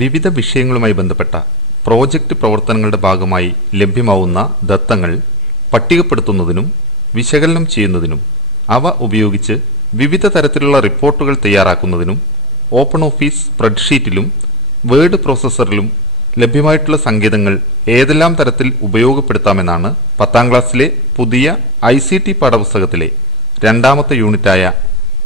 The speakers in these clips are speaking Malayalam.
വിവിധ വിഷയങ്ങളുമായി ബന്ധപ്പെട്ട പ്രോജക്റ്റ് പ്രവർത്തനങ്ങളുടെ ഭാഗമായി ലഭ്യമാവുന്ന ദത്തങ്ങൾ പട്ടികപ്പെടുത്തുന്നതിനും വിശകലനം ചെയ്യുന്നതിനും അവ ഉപയോഗിച്ച് വിവിധ തരത്തിലുള്ള റിപ്പോർട്ടുകൾ തയ്യാറാക്കുന്നതിനും ഓപ്പൺ ഓഫീസ് സ്പ്രെഡ്ഷീറ്റിലും വേർഡ് പ്രോസസ്സറിലും ലഭ്യമായിട്ടുള്ള സങ്കേതങ്ങൾ ഏതെല്ലാം തരത്തിൽ ഉപയോഗപ്പെടുത്താമെന്നാണ് 10ാം ക്ലാസ്സിലെ പുതിയ ICT പാഠപുസ്തകത്തിലെ രണ്ടാമത്തെ യൂണിറ്റായ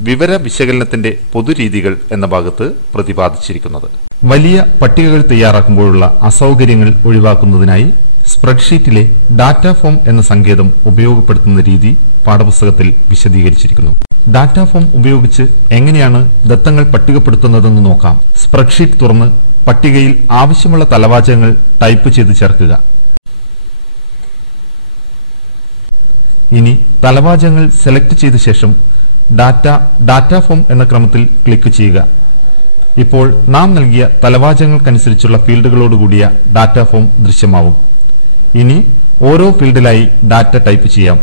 വിവര വിശകലനത്തിന്റെ പൊതുരീതികൾ എന്ന ഭാഗത്ത് പ്രതിപാദിച്ചിരിക്കുന്നത്. വലിയ പട്ടികകൾ തയ്യാറാക്കുമ്പോഴുള്ള അസൗകര്യങ്ങൾ ഒഴിവാക്കുന്നതിനായി സ്പ്രെഡ്ഷീറ്റിലെ ഡാറ്റ ഫോം എന്ന സങ്കേതം ഉപയോഗപ്പെടുത്തുന്ന രീതി പാഠപുസ്തകത്തിൽ വിശദീകരിച്ചിരിക്കുന്നു. ഡാറ്റ ഫോം ഉപയോഗിച്ച് എങ്ങനെയാണ് ദത്തങ്ങൾ പട്ടികപ്പെടുത്തുന്നതെന്ന് നോക്കാം. സ്പ്രെഡ്ഷീറ്റ് തുറന്ന് പട്ടികയിൽ ആവശ്യമുള്ള തലവാചകങ്ങൾ ടൈപ്പ് ചെയ്ത് ചേർക്കുക. ഇനി തലവാചകങ്ങൾ സെലക്ട് ചെയ്ത ശേഷം ഡാറ്റ ഫോം എന്ന ക്രമത്തിൽ ക്ലിക്ക് ചെയ്യുക. ഇപ്പോൾ നാം നൽകിയ തലവാചകങ്ങൾക്കനുസരിച്ചുള്ള ഫീൽഡുകളോടുകൂടിയ ഡാറ്റ ഫോം ദൃശ്യമാവും. ഇനി ഓരോ ഫീൽഡിലായി ഡാറ്റ ടൈപ്പ് ചെയ്യാം.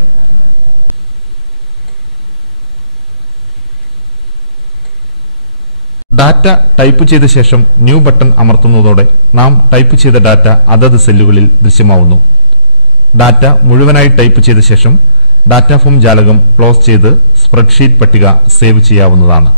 ഡാറ്റ ടൈപ്പ് ചെയ്ത ശേഷം ന്യൂ ബട്ടൺ അമർത്തുന്നതോടെ നാം ടൈപ്പ് ചെയ്ത ഡാറ്റ അതത് സെല്ലുകളിൽ ദൃശ്യമാവുന്നു. ഡാറ്റ മുഴുവനായി ടൈപ്പ് ചെയ്ത ശേഷം ഡാറ്റ ഫോം ജാലകം ക്ലോസ് ചെയ്ത് സ്പ്രെഡ്ഷീറ്റ് പട്ടിക സേവ് ചെയ്യാവുന്നതാണ്.